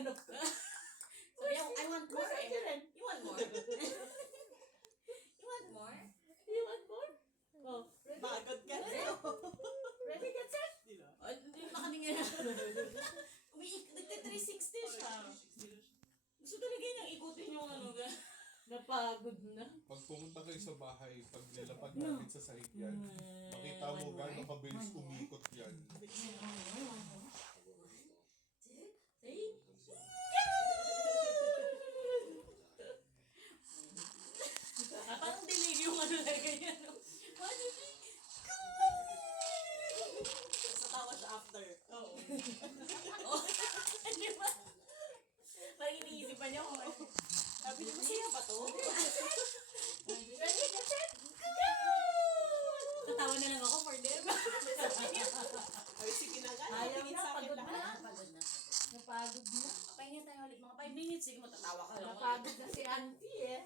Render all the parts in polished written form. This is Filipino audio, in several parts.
hanap ko. So, I want more. Ren. You want more? You want more? You want more? Oh, ready? Bagod ka na. Ready, get set? Oh, hindi makatingin na. Nagte-360 siya. Gusto talaga yung ikutin yung ano ga. Napagod na. Pag pumunta kayo sa bahay, pag nilapag namin sa sahig yan, makita mo gano'ng kabilis umikot yan. Parang dilig yung ano na ganyan. Sa tawa siya after. Oo. Di ba? Parang iniisipan niya kung ano. Sabi niya, masaya ba to? Ready, get set? Tatawa na lang ako for them. Ay, sige na nga. Ayaw Tingin na, sa akin pagod lahat. na. Pagod na. Napagod na. Pahinga tayo ulit mga 5 minutes. Sige, matatawa ka lang. Napagod na si auntie eh.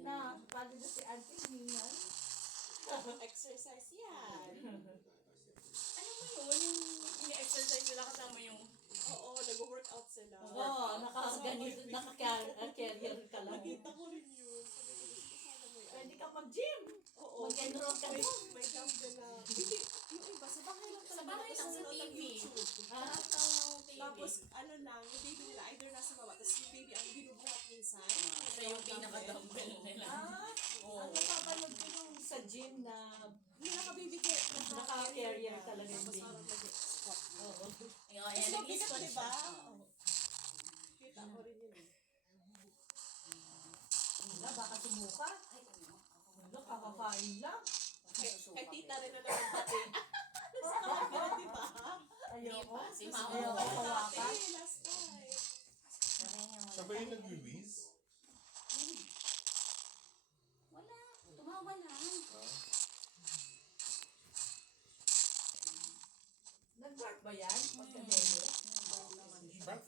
Napagod na si auntie Minan. Exercise yan. Ano mo yun? Yung exercise nila kasama yung... Oo, nag-workout sila. Oo, naka-carrier ka lang. Nakita ko rin yun. Sabi ko, gusto sana mo yan. Pwede ka mag-gym. Oo. Mag-enroll ka May, doon. may dumb na. Hindi, yung iba, sa bahay lang Sa bahay lang sa nanonood ng TV. YouTube. Lahat ng TV. Tapos, ano lang, yung baby nila, either nasa baba, tapos yung baby ang binubuhat minsan. Ito yung pinaka-dumbbell nila. Ang napapanood ko yung sa gym na Yung naka-baby care, naka-carrier talaga yung Tapos baby. parang nag-squat. Oo. Yung Tapos ayan, mabigat, nag-squat diba? siya. Oo. Kita ko rin yun eh. Wala, baka sumuka. Wala, kakakain lang. Kay tita rin na naman pati. Sa kamera, di ba? Ayoko. Si Mama. Ayoko hawakan. Pati, last time. Sabay yung nag-release? Wala. Tumawa lang. Nag-work ba yan? Pagka-demo? Frank.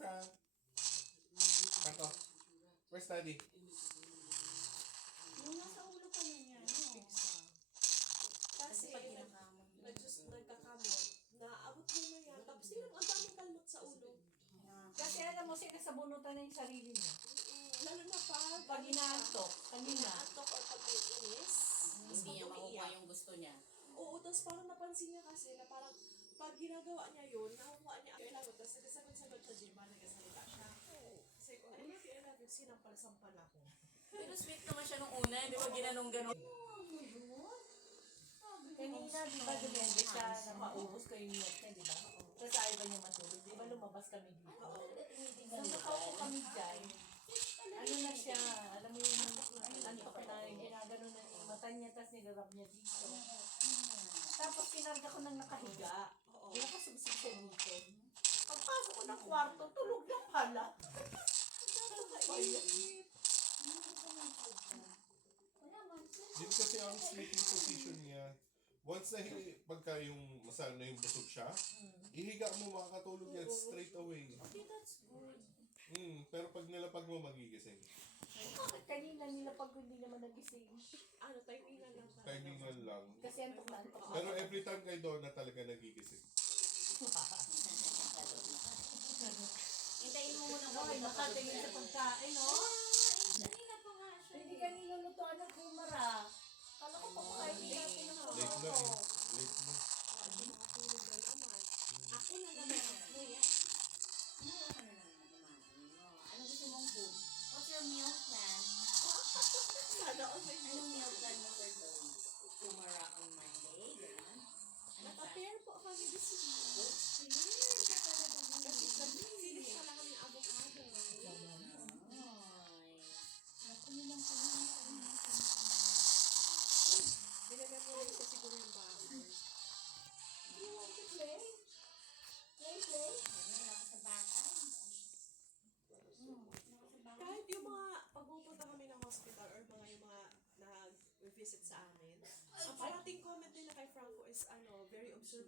Frank off. Where's daddy? Yung nasa ulo pa niya. Kasi, Pag ginakamot. nagkakamot, naabot mo na yan. Tapos sila, ang daming kalmot sa ulo. Kasi alam mo, sinasabunutan na yung sarili niya. Lalo na Pag inaantok, kanina. Inaantok or pag may inis. Hindi niya makukuha yung gusto niya. Oo, tapos parang napansin niya kasi na parang pag ginagawa niya yun, nakukuha niya ang kailangan. Tapos nagsasagot-sagot siya, di ba? Nagsasalita siya. Kasi ko, I love you, sinampal-sampal ako. Pero sweet naman siya nung una. Di ba ginanong-ganon? Kanina, di ba, dumende siya na maubos ko yung milk niya, di ba? Tapos ayaw ba niya matulog? Di ba lumabas kami dito? Nung nakaupo kami dyan, ano na siya, alam mo yung antok na, ginagano na yung mata niya, tapos nilarap niya dito. Tapos kinarga ko ng nakahiga. Nakasubsig siya dito. Pagpasok ko ng kwarto, tulog na pala. Yun kasi ang sleeping position niya. Once na pagka yung masal na yung busog siya, ihiga mo, makakatulog yan straight away. Okay, that's good. Pero pag nilapag mo, magigising. Bakit kanina nila pag hindi naman nagising? Ano, timingan lang. Timingan lang. Kasi antok na antok. Pero every time kayo doon na talaga nagigising. Hintayin mo muna Okay, nakatingin sa pagkain, no? Kanina pa nga siya. Hindi ka nilulutuan ng kumara. Kala ko pagkain niya Late na pinakuluto. eh. Late na. Ako na naman. Kuya, ano gusto mong food? What's your meal plan? Sana all may Anong meal plan mo for those? Tomorrow on Monday, gano'n? Ano pa? Naka-pair po kami this week. Kasi sinis pa lang kami ng avocado. Ay. Dinamemorize ko siguro yung bahay. You want to play? Play? Ano ako sa bata? Kahit yung mga pagpupunta kami ng hospital or yung mga nag-visit sa amin, ang parating comment nila kay Franco is